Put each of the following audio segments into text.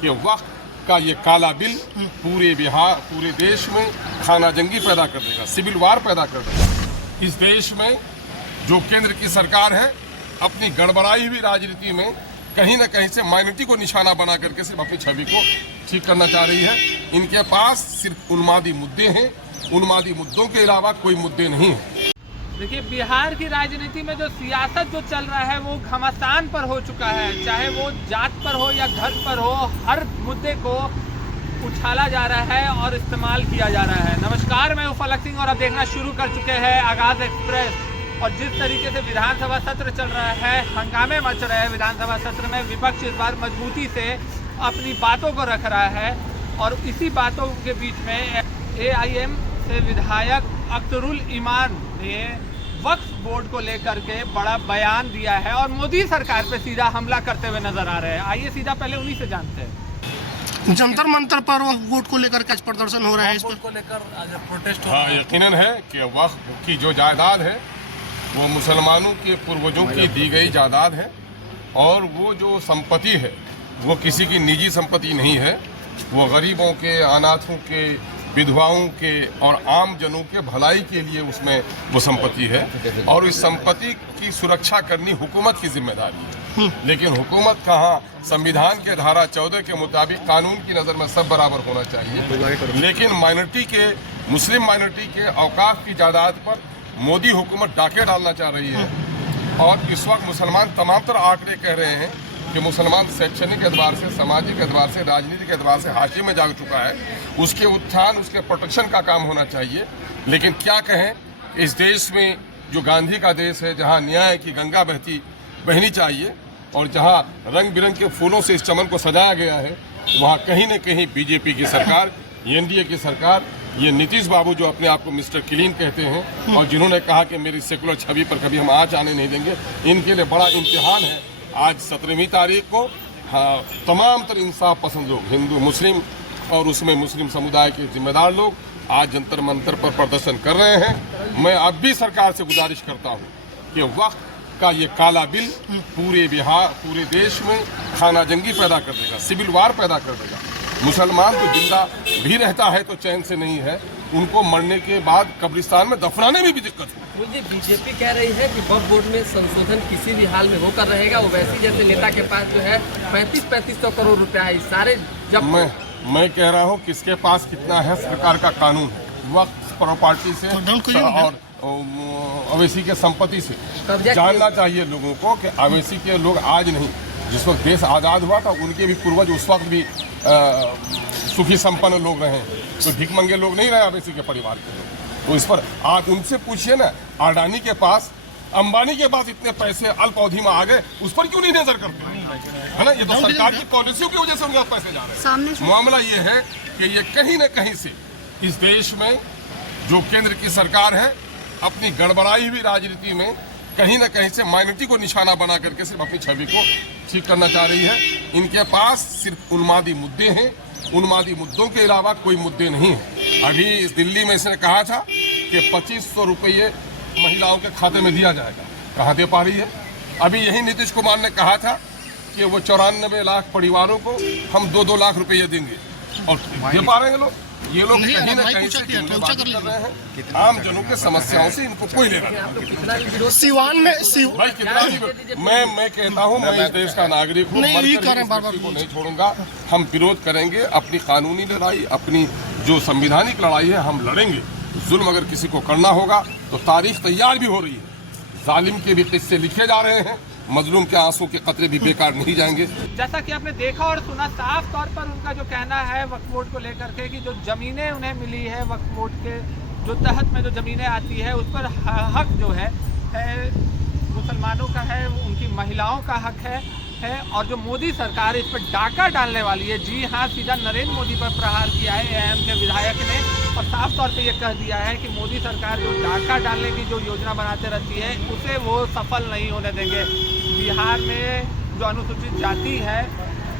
कि वक्त का ये काला बिल पूरे बिहार, पूरे देश में खाना जंगी पैदा कर देगा, सिविल वार पैदा कर देगा। इस देश में जो केंद्र की सरकार है अपनी गड़बड़ाई हुई राजनीति में कहीं ना कहीं से माइनॉरिटी को निशाना बना करके सिर्फ अपनी छवि को ठीक करना चाह रही है। इनके पास सिर्फ उन्मादी मुद्दे हैं, उन्मादी मुद्दों के अलावा कोई मुद्दे नहीं हैं। देखिए, बिहार की राजनीति में जो सियासत जो चल रहा है वो घमासान पर हो चुका है। चाहे वो जात पर हो या घर पर हो, हर मुद्दे को उछाला जा रहा है और इस्तेमाल किया जा रहा है। नमस्कार, मैं हूं फलक सिंह और अब देखना शुरू कर चुके हैं आगाज एक्सप्रेस। और जिस तरीके से विधानसभा सत्र चल रहा है, हंगामे मच रहे हैं विधानसभा सत्र में, विपक्ष इस बार मजबूती से अपनी बातों को रख रहा है। और इसी बातों के बीच में AIM से विधायक अख्तरुल ईमान ने वक्फ बोर्ड को लेकर के बड़ा बयान दिया है और मोदी सरकार पे सीधा हमला करते हुए नजर आ रहे हैं। आइए सीधा पहले उन्हीं से जानते हैं। जंतर मंतर पर वक्फ बोर्ड को लेकर के प्रदर्शन हो रहा है, इस पर को लेकर आज प्रोटेस्ट हो रहा है। यकीनन है कि वक्फ की जो जायदाद है वो मुसलमानों के पूर्वजों की दी गई जायदाद है और वो जो संपत्ति है वो किसी की निजी संपत्ति नहीं है। वो गरीबों के, अनाथों के, विधवाओं के और आम जनों के भलाई के लिए उसमें वो संपत्ति है और इस संपत्ति की सुरक्षा करनी हुकूमत की जिम्मेदारी है। लेकिन हुकूमत कहाँ, संविधान के धारा 14 के मुताबिक कानून की नज़र में सब बराबर होना चाहिए। लेकिन माइनॉरिटी के, मुस्लिम माइनॉरिटी के औकाफ की जायदाद पर मोदी हुकूमत डाके डालना चाह रही है। और इस वक्त मुसलमान तमाम तरह आंकड़े कह रहे हैं कि मुसलमान शैक्षणिक एतबार से, सामाजिक एतबार से, राजनीतिक एतबार से हाशिए में जा चुका है। उसके उत्थान, उसके प्रोटेक्शन का काम होना चाहिए। लेकिन क्या कहें, इस देश में जो गांधी का देश है, जहां न्याय की गंगा बहनी चाहिए और जहां रंग बिरंग के फूलों से इस चमन को सजाया गया है, वहां कहीं न कहीं बीजेपी की सरकार, NDA की सरकार, ये नीतीश बाबू जो अपने आप को मिस्टर क्लीन कहते हैं और जिन्होंने कहा कि मेरी सेकुलर छवि पर कभी हम आँच आने नहीं देंगे, इनके लिए बड़ा इम्तिहान है। आज 17वीं तारीख को तमाम तरह इंसाफ पसंद लोग, हिंदू, मुस्लिम और उसमें मुस्लिम समुदाय के जिम्मेदार लोग आज जंतर मंतर पर प्रदर्शन कर रहे हैं। मैं अब भी सरकार से गुजारिश करता हूं कि वक्त का ये काला बिल पूरे बिहार, पूरे देश में खाना जंगी पैदा कर देगा, सिविल वार पैदा कर देगा। मुसलमान तो जिंदा भी रहता है तो चैन से नहीं है, उनको मरने के बाद कब्रिस्तान में दफनाने में भी दिक्कत है। मुझे बीजेपी कह रही है कि वक्फ बोर्ड में संशोधन किसी भी हाल में होकर रहेगा। वो वैसी जैसे नेता के पास जो है 3500 करोड़ रुपया है, सारे जब मैं कह रहा हूँ किसके पास कितना है, सरकार का कानून है। वक्त प्रॉपर्टी से और अवेसी के संपत्ति से जानना चाहिए लोगों को कि अवेसी के लोग आज नहीं, जिस वक्त देश आज़ाद हुआ था उनके भी पूर्वज उस वक्त भी सुखी संपन्न लोग रहे, तो भिखमंगे लोग नहीं रहे अवेसी के परिवार के लोग। तो इस पर आप उनसे पूछिए ना, अडानी के पास, अंबानी के पास इतने पैसे अल्प अवधि में आ गए, उस पर क्यों नहीं नजर करते है ना? ये तो सरकार की पॉलिसियों की वजह से उनके पास पैसे जा रहे हैं। मामला ये है कि ये कहीं न कहीं से इस देश में जो केंद्र की सरकार है अपनी गड़बड़ाई हुई राजनीति में कहीं ना कहीं से माइनॉरिटी को निशाना बना करके सिर्फ अपनी छवि को ठीक करना चाह रही है। इनके पास सिर्फ उन्मादी मुद्दे हैं, उन्मादी मुद्दों के अलावा कोई मुद्दे नहीं हैं। अभी इस दिल्ली में इसने कहा था कि 2500 रुपये महिलाओं के खाते में दिया जाएगा, कहाँ दे पा रही है? अभी यही नीतीश कुमार ने कहा था कि वो 94 लाख परिवारों को हम 2-2 लाख रुपये देंगे और दे पा रहे हैं लोग। ये लोग कहीं ना कहीं से जुमलेबाजी कर रहे हैं। आम जनों के समस्याओं से इनको कोई लेना नहीं। सिवान में भाई कितना भी मैं कहता हूँ, मैं इस देश का नागरिक हूँ, को नहीं छोड़ूंगा। हम विरोध करेंगे, अपनी कानूनी लड़ाई, अपनी जो संवैधानिक लड़ाई है हम लड़ेंगे। जुल्म अगर किसी को करना होगा तो तारीख तैयार भी हो रही है। जालिम के भी किस्से लिखे जा रहे हैं, मजलूम के आंसू के कतरे भी बेकार नहीं जाएंगे। जैसा कि आपने देखा और सुना, साफ तौर पर उनका जो कहना है वक्फ बोर्ड को लेकर के कि जो जमीनें उन्हें मिली है वक्फ बोर्ड के जो तहत में जो जमीनें आती है उस पर हक जो है मुसलमानों का है, उनकी महिलाओं का हक है और जो मोदी सरकार इस पर डाका डालने वाली है। जी हाँ, सीधा नरेंद्र मोदी पर प्रहार किया है AIM के विधायक ने और साफ तौर पे ये कह दिया है कि मोदी सरकार जो डाका डालने की जो योजना बनाते रहती है उसे वो सफल नहीं होने देंगे। बिहार में जो अनुसूचित जाति है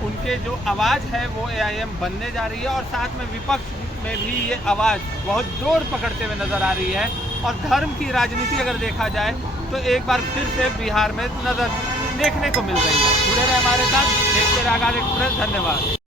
उनके जो आवाज़ है वो AIM बनने जा रही है और साथ में विपक्ष में भी ये आवाज़ बहुत जोर पकड़ते हुए नज़र आ रही है। और धर्म की राजनीति अगर देखा जाए तो एक बार फिर से बिहार में नज़र देखने को मिल रही है। जुड़े रहे हमारे साथ, देखते रहे आगाज एक्सप्रेस। धन्यवाद।